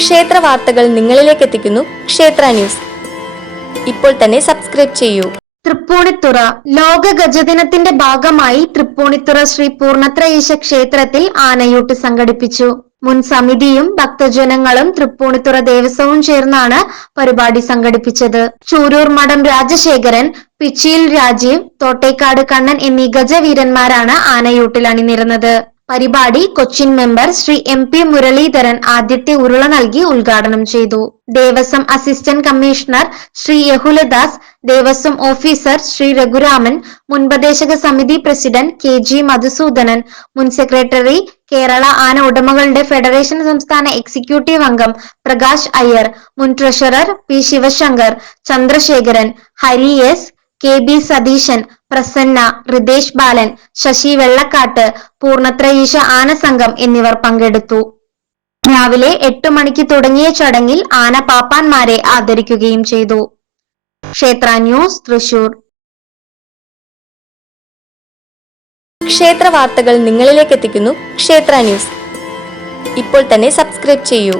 ക്ഷേത്ര വാർത്തകൾ നിങ്ങളിലേക്ക് എത്തിക്കുന്നു ക്ഷേത്ര ന്യൂസ്. ഇപ്പോൾ തന്നെ സബ്സ്ക്രൈബ് ചെയ്യൂ. തൃപ്പൂണിത്തുറ ലോക ഗജദിനത്തിന്റെ ഭാഗമായി തൃപ്പൂണിത്തുറ ശ്രീ പൂർണ്ണത്രയീശ ക്ഷേത്രത്തിൽ ആനയൂട്ട് സംഘടിപ്പിച്ചു. മുൻ സമിതിയും ഭക്തജനങ്ങളും തൃപ്പൂണിത്തുറ ദേവസ്വവും ചേർന്നാണ് പരിപാടി സംഘടിപ്പിച്ചത്. ചൂരൂർ മഠം രാജശേഖരൻ, പിച്ചിയിൽ രാജീവ്, തോട്ടേക്കാട് കണ്ണൻ എന്നീ ഗജവീരന്മാരാണ് ആനയൂട്ടിൽ അണിനിരന്നത്. പരിപാടി കൊച്ചിൻ മെമ്പർ ശ്രീ MP മുരളീധരൻ ആദ്യത്തെ ഉരുള നൽകി ഉദ്ഘാടനം ചെയ്തു. Devaswom assistant commissioner Shri Yahuladas, Devaswom officer Shri Raghuraman, മുൻപദേശക സമിതി പ്രസിഡന്റ് KG മധുസൂദനൻ, മുൻ സെക്രട്ടറി കേരള ആന ഉടമകളുടെ ഫെഡറേഷൻ സംസ്ഥാന എക്സിക്യൂട്ടീവ് അംഗം പ്രകാശ് അയ്യർ, മുൻ treasurer P Sivasankar, Chandrasekharan, Hari S, KB Satheesan, Prasanna, Ritesh Balan, Sasi Vellakkattu, Poornathrayeesa ആനസംഘം എന്നിവർ പങ്കെടുത്തു. രാവിലെ 8 മണിക്ക് തുടങ്ങിയ ചടങ്ങിൽ ആന പാപ്പാന്മാരെ ആദരിക്കുകയും ചെയ്തു. ക്ഷേത്ര ന്യൂസ്, തൃശൂർ. ക്ഷേത്ര വാർത്തകൾ നിങ്ങളിലേക്ക് എത്തിക്കുന്നു ക്ഷേത്ര ന്യൂസ്. ഇപ്പോൾ തന്നെ സബ്സ്ക്രൈബ് ചെയ്യൂ.